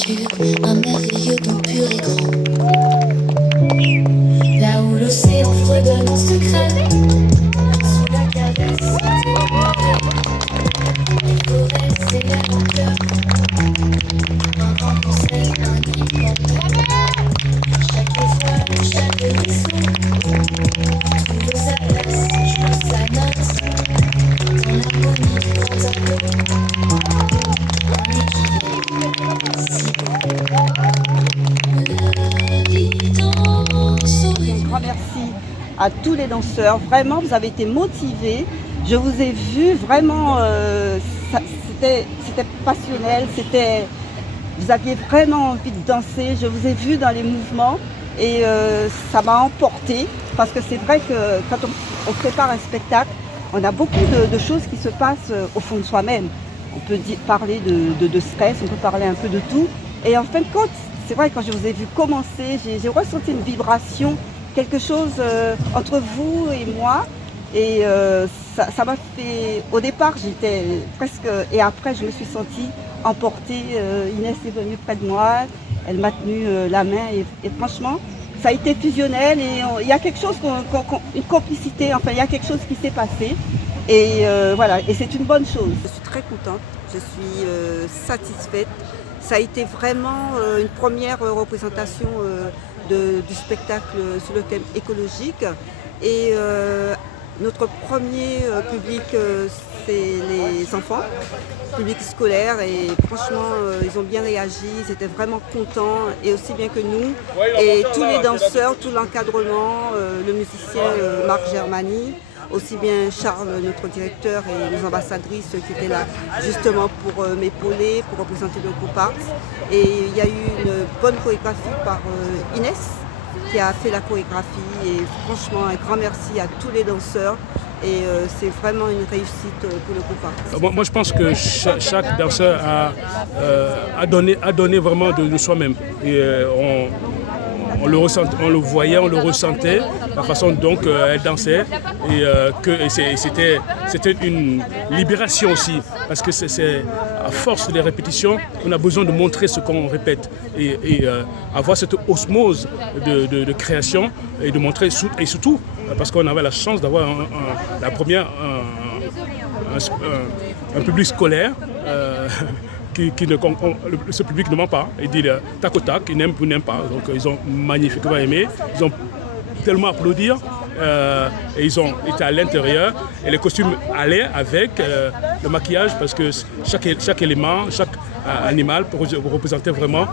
nature, un merveilleux don pur et grand. Là où l'océan fredonne en secret, sous la caresse des forêts et la lenteur. Un grand conseil, un guide porteur. Chaque étoile, chaque ruisseau, tous vos atlas, je s'annote dans l'harmonie du grand tableau. Un équilibre si beau. La vie danse au rythme. Un grand merci à tous les danseurs. Vraiment, vous avez été motivés. Je vous ai vu vraiment, c'était passionnel, vous aviez vraiment envie de danser. Je vous ai vu dans les mouvements et ça m'a emporté parce que c'est vrai que quand on prépare un spectacle, on a beaucoup de choses qui se passent au fond de soi-même. On peut parler de stress, on peut parler un peu de tout. Et en fin de compte, c'est vrai, quand je vous ai vu commencer, j'ai ressenti une vibration, quelque chose entre vous et moi. Et ça m'a fait... Au départ, j'étais presque... Et après, je me suis sentie emportée. Inès est venue près de moi, elle m'a tenu la main. Et franchement, ça a été fusionnel. Et il y a quelque chose, une complicité, enfin, il y a quelque chose qui s'est passé. Et voilà, et c'est une bonne chose. Je suis très contente, je suis satisfaite. Ça a été vraiment une première représentation du spectacle sur le thème écologique. Et notre premier public, c'est les enfants, public scolaire. Et franchement, ils ont bien réagi, ils étaient vraiment contents, et aussi bien que nous. Et tous les danseurs, tout l'encadrement, le musicien Marc Germani, aussi bien Charles, notre directeur, et nos ambassadrices qui étaient là justement pour m'épauler, pour représenter le groupe Arts. Et il y a eu une bonne chorégraphie par Inès qui a fait la chorégraphie. Et franchement, un grand merci à tous les danseurs. Et c'est vraiment une réussite pour le groupe Arts. Moi, je pense que chaque danseur a donné vraiment de soi-même. Et on le voyait, on le ressentait, la façon dont elle dansait, et c'était une libération aussi, parce que c'est à force des répétitions qu'on a besoin de montrer ce qu'on répète, et avoir cette osmose de création, et de montrer, et surtout parce qu'on avait la chance d'avoir un public scolaire. Ce public ne ment pas, il dit tac au tac, il n'aime ou n'aime pas. Donc ils ont magnifiquement aimé, ils ont tellement applaudi, et ils ont été à l'intérieur, et les costumes allaient avec le maquillage, parce que chaque élément, chaque animal représentait vraiment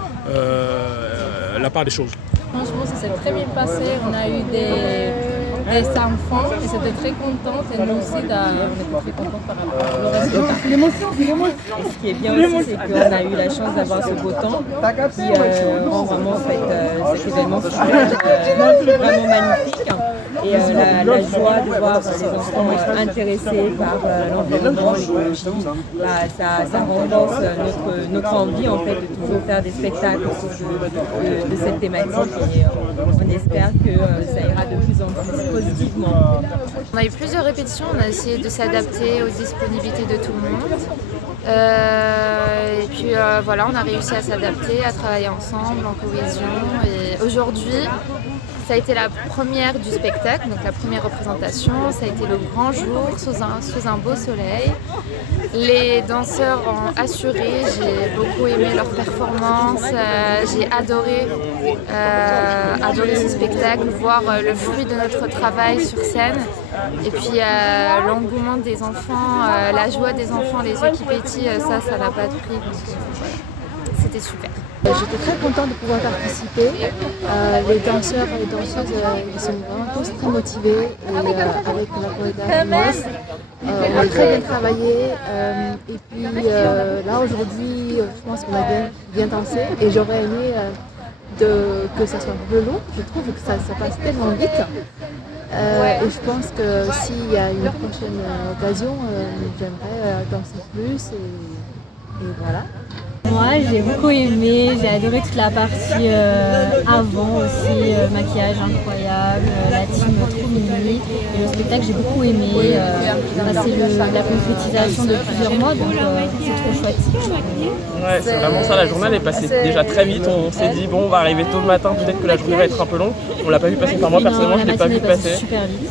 la part des choses. Franchement, ça s'est très bien passé, on a eu des enfants et c'était très contente, et nous aussi on était très contents par rapport au résultat. L'émotion. Et ce qui est bien aussi, c'est qu'on a eu la chance d'avoir ce beau temps qui rend vraiment en fait, cet événement vraiment magnifique. Et la joie de voir les enfants intéressés par l'environnement, l'écologie, ça renforce notre envie en fait de toujours faire des spectacles autour de cette thématique, et on espère que ça ira de plus en plus positivement. On a eu plusieurs répétitions, on a essayé de s'adapter aux disponibilités de tout le monde. Et puis voilà, on a réussi à s'adapter, à travailler ensemble en cohésion. Et aujourd'hui, ça a été la première du spectacle, donc la première représentation. Ça a été le grand jour, sous un beau soleil. Les danseurs ont assuré, j'ai beaucoup aimé leur performance. J'ai adoré ce spectacle, voir le fruit de notre travail sur scène. Et puis l'engouement des enfants, la joie des enfants, les yeux qui pétillent, ça n'a pas de prix. Donc, voilà. C'était super. J'étais très contente de pouvoir participer. Les danseurs et les danseuses, ils sont vraiment tous très motivés, et avec la chorégraphie, on a très bien travaillé. Et puis là aujourd'hui, je pense qu'on a bien dansé, et j'aurais aimé que ça soit un peu long. Je trouve que ça passe tellement vite. Et je pense que s'il y a une prochaine occasion, j'aimerais danser plus, et voilà. Moi, j'ai beaucoup aimé, j'ai adoré toute la partie avant aussi, maquillage incroyable, la team trop minuit. Et le spectacle, j'ai beaucoup aimé. C'est la concrétisation de plusieurs mois, donc c'est trop chouette. Ouais, c'est vraiment ça, la journée elle est passée déjà très vite. On s'est dit, bon, on va arriver tôt le matin, peut-être que la journée va être un peu longue. On l'a pas vu passer, enfin moi personnellement, je l'ai pas vu passer.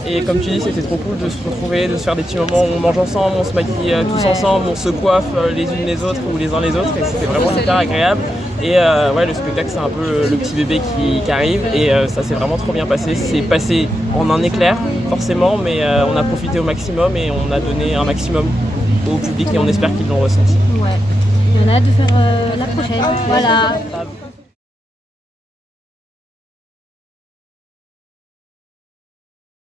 Et comme tu dis, c'était trop cool de se retrouver, de se faire des petits moments où on mange ensemble, on se maquille tous ensemble, on se coiffe les unes les autres ou les uns les autres. Et c'était vraiment hyper agréable. Et ouais, le spectacle, c'est un peu le petit bébé qui arrive. Et ça s'est vraiment trop bien passé. C'est passé en un éclair, forcément, mais on a profité au maximum et on a donné un maximum au public et on espère qu'ils l'ont ressenti. Ouais. On a hâte de faire la prochaine. Voilà.